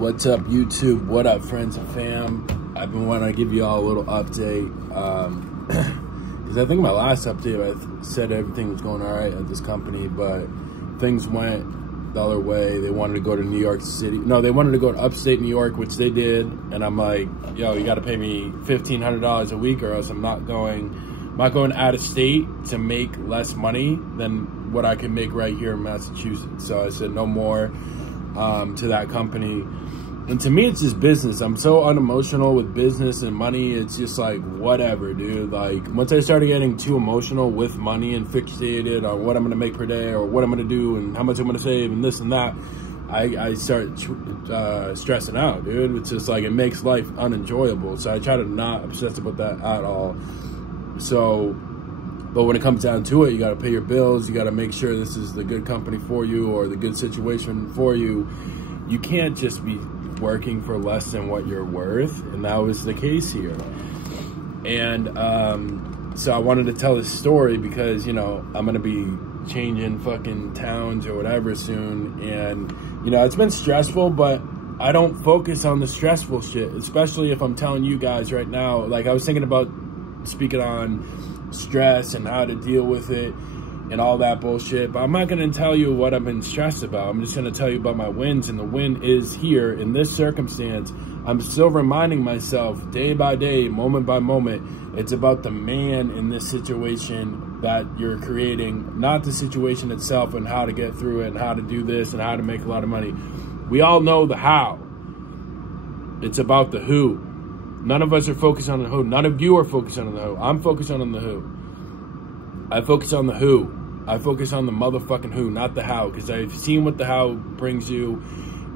What's up, YouTube? What up, friends and fam? I've been wanting to give you all a little update because I think my last update I said everything was going all right at this company, but things went the other way. They wanted to go to New York City. No, they wanted to go to upstate New York, which they did, and I'm like, yo, you got to pay me $1,500 a week, or else I'm not going out of state to make less money than what I can make right here in Massachusetts. So I said no more to that company. And to me, it's just business. I'm so unemotional with business and money. It's just like, whatever, dude. Like, once I started getting too emotional with money and fixated on what I'm going to make per day or what I'm going to do and how much I'm going to save and this and that, I start stressing out, dude. It's just like, it makes life unenjoyable. So I try to not obsess about that at all. So, but when it comes down to it, you got to pay your bills. You got to make sure this is the good company for you or the good situation for you. You can't just be working for less than what you're worth, and that was the case here. And so I wanted to tell this story because, you know, I'm gonna be changing fucking towns or whatever soon, and you know, it's been stressful, but I don't focus on the stressful shit, especially if I'm telling you guys right now. Like, I was thinking about speaking on stress and how to deal with it and all that bullshit, but I'm not going to tell you what I've been stressed about. I'm just going to tell you about my wins, and the win is here in this circumstance. I'm still reminding myself day by day, moment by moment, it's about the man in this situation that you're creating, not the situation itself and how to get through it and how to do this and how to make a lot of money. We all know the how. It's about the who. None of us are focused on the who. None of you are focused on the who. I'm focused on the who. I focus on the who. I focus on the motherfucking who, not the how, because I've seen what the how brings you,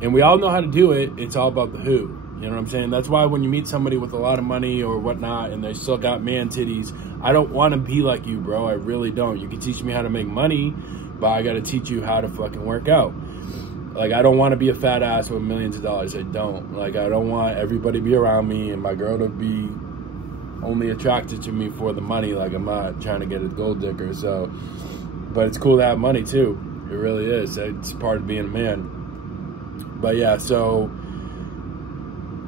and we all know how to do it. It's all about the who. You know what I'm saying? That's why when you meet somebody with a lot of money or whatnot, and they still got man titties, I don't want to be like you, bro. I really don't. You can teach me how to make money, but I got to teach you how to fucking work out. Like, I don't want to be a fat ass with millions of dollars. I don't. Like, I don't want everybody to be around me and my girl to be only attracted to me for the money. Like, I'm not trying to get a gold digger. So, but it's cool to have money too. It really is. It's part of being a man. But yeah, so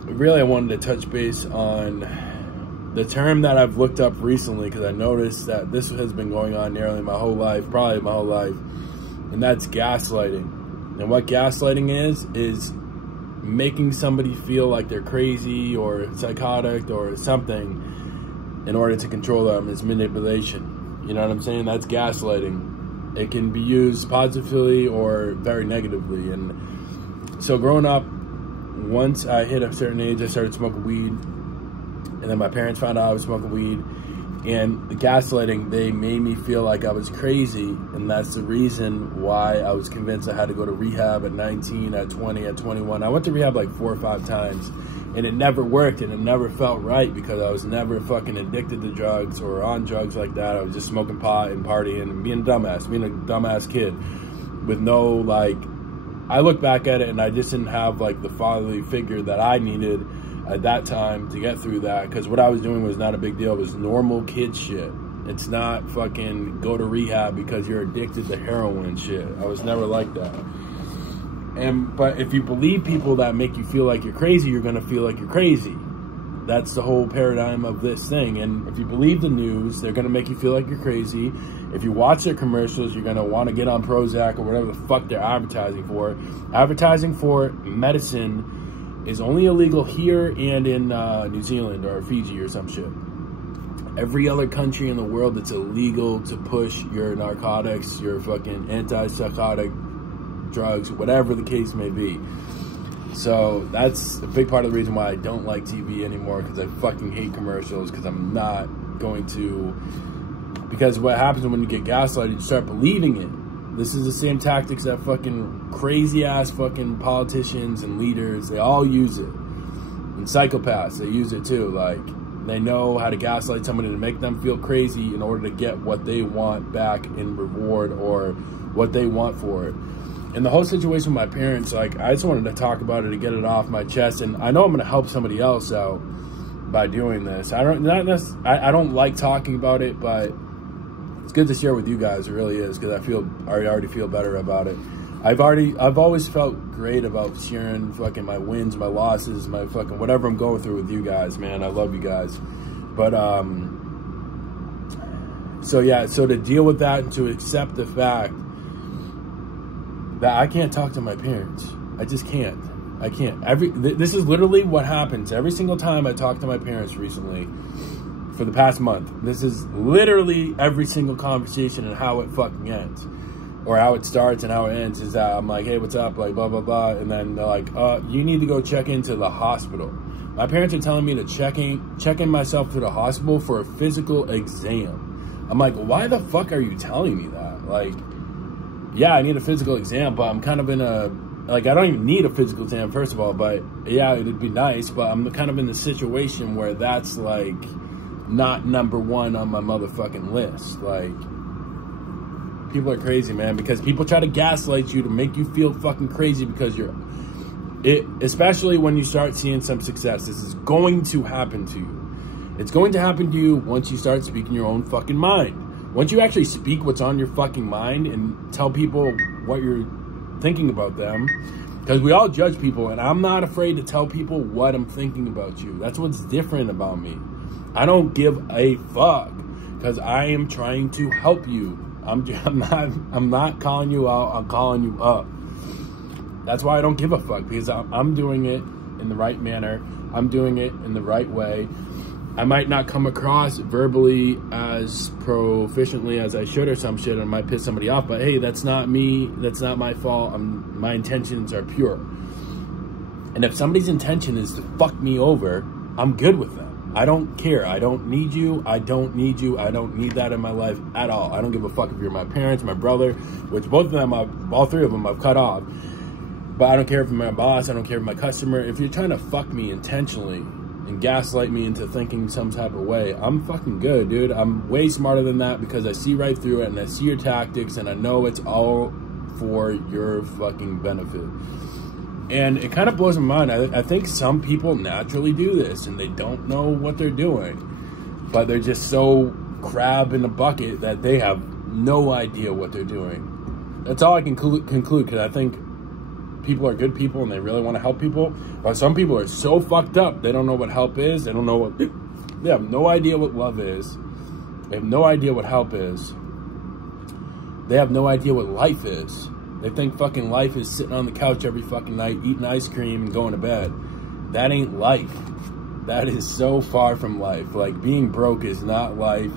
really I wanted to touch base on the term that I've looked up recently, because I noticed that this has been going on nearly my whole life, probably my whole life, and that's gaslighting. And what gaslighting is making somebody feel like they're crazy or psychotic or something in order to control them. Is manipulation. You know what I'm saying? That's gaslighting. It can be used positively or very negatively. And so growing up, once I hit a certain age, I started smoking weed. And then my parents found out I was smoking weed. And the gaslighting, they made me feel like I was crazy. And that's the reason why I was convinced I had to go to rehab at 19, at 20, at 21. I went to rehab like 4 or 5 times. And it never worked, and it never felt right, because I was never fucking addicted to drugs or on drugs like that. I was just smoking pot and partying and being a dumbass kid with no, like, I look back at it and I just didn't have like the fatherly figure that I needed at that time to get through that, because what I was doing was not a big deal. It was normal kid shit. It's not fucking go to rehab because you're addicted to heroin shit. I was never like that. But if you believe people that make you feel like you're crazy, you're going to feel like you're crazy. That's the whole paradigm of this thing. And if you believe the news, they're going to make you feel like you're crazy. If you watch their commercials, you're going to want to get on Prozac or whatever the fuck they're advertising for. Advertising for medicine is only illegal here and in New Zealand or Fiji or some shit. Every other country in the world, it's illegal to push your narcotics, your fucking antipsychotic drugs, whatever the case may be. So that's a big part of the reason why I don't like TV anymore, because I fucking hate commercials, because I'm not going to, because what happens when you get gaslighted, you start believing it. This is the same tactics that fucking crazy ass fucking politicians and leaders, they all use it. And psychopaths, they use it too. Like, they know how to gaslight somebody to make them feel crazy in order to get what they want back in reward or what they want for it. And the whole situation with my parents, like, I just wanted to talk about it to get it off my chest. And I know I'm going to help somebody else out by doing this. I don't like talking about it, but it's good to share with you guys. It really is, because I already feel better about it. I've always felt great about sharing fucking my wins, my losses, my fucking whatever I'm going through with you guys, man. I love you guys. But, so yeah, so to deal with that and to accept the fact that I can't talk to my parents. I just can't. I can't. This is literally what happens every single time I talk to my parents recently for the past month. This is literally every single conversation and how it fucking ends. Or how it starts and how it ends is that I'm like, hey, what's up? Like, blah, blah, blah. And then they're like, you need to go check into the hospital. My parents are telling me to check in myself to the hospital for a physical exam. I'm like, why the fuck are you telling me that? Like, yeah, I need a physical exam, but I'm kind of in a, like, I don't even need a physical exam, first of all, but yeah, it'd be nice, but I'm kind of in the situation where that's, like, not number one on my motherfucking list. Like, people are crazy, man, because people try to gaslight you to make you feel fucking crazy because especially when you start seeing some success. This is going to happen to you. It's going to happen to you once you start speaking your own fucking mind. Once you actually speak what's on your fucking mind and tell people what you're thinking about them, because we all judge people, and I'm not afraid to tell people what I'm thinking about you. That's what's different about me. I don't give a fuck because I am trying to help you. I'm not calling you out. I'm calling you up. That's why I don't give a fuck, because I'm doing it in the right manner. I'm doing it in the right way. I might not come across verbally as proficiently as I should or some shit, and I might piss somebody off, but hey, that's not me. That's not my fault. My intentions are pure. And if somebody's intention is to fuck me over, I'm good with them. I don't care. I don't need you. I don't need you. I don't need that in my life at all. I don't give a fuck if you're my parents, my brother, which both of them, all three of them I've cut off. But I don't care if you're my boss. I don't care if you're my customer. If you're trying to fuck me intentionally and gaslight me into thinking some type of way, I'm fucking good, dude. I'm way smarter than that because I see right through it and I see your tactics and I know it's all for your fucking benefit. And it kind of blows my mind. I think some people naturally do this and they don't know what they're doing, but they're just so crab in a bucket that they have no idea what they're doing. That's all I can conclude, because I think people are good people and they really want to help people. But some people are so fucked up, they don't know what help is. They don't know what, they have no idea what love is. They have no idea what help is. They have no idea what life is. They think fucking life is sitting on the couch every fucking night, eating ice cream and going to bed. That ain't life. That is so far from life. Like, being broke is not life.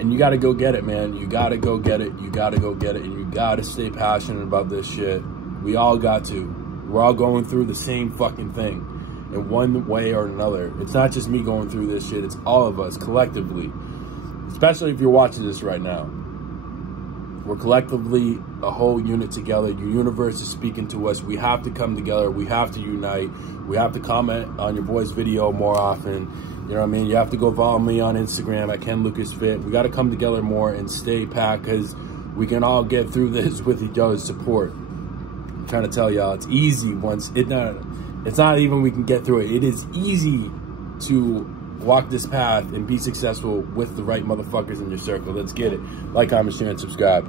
And you got to go get it, man. You got to go get it. You got to go get it. And you got to stay passionate about this shit. We all got to. We're all going through the same fucking thing in one way or another. It's not just me going through this shit. It's all of us collectively. Especially if you're watching this right now. We're collectively a whole unit together. Your universe is speaking to us. We have to come together. We have to unite. We have to comment on your boy's video more often. You know what I mean? You have to go follow me on Instagram at KenLucasFit. We got to come together more and stay packed, because we can all get through this with each other's support. I'm trying to tell y'all, it's easy once it's not even we can get through it. It is easy to walk this path and be successful with the right motherfuckers in your circle. Let's get it. Like, comment, share, and subscribe.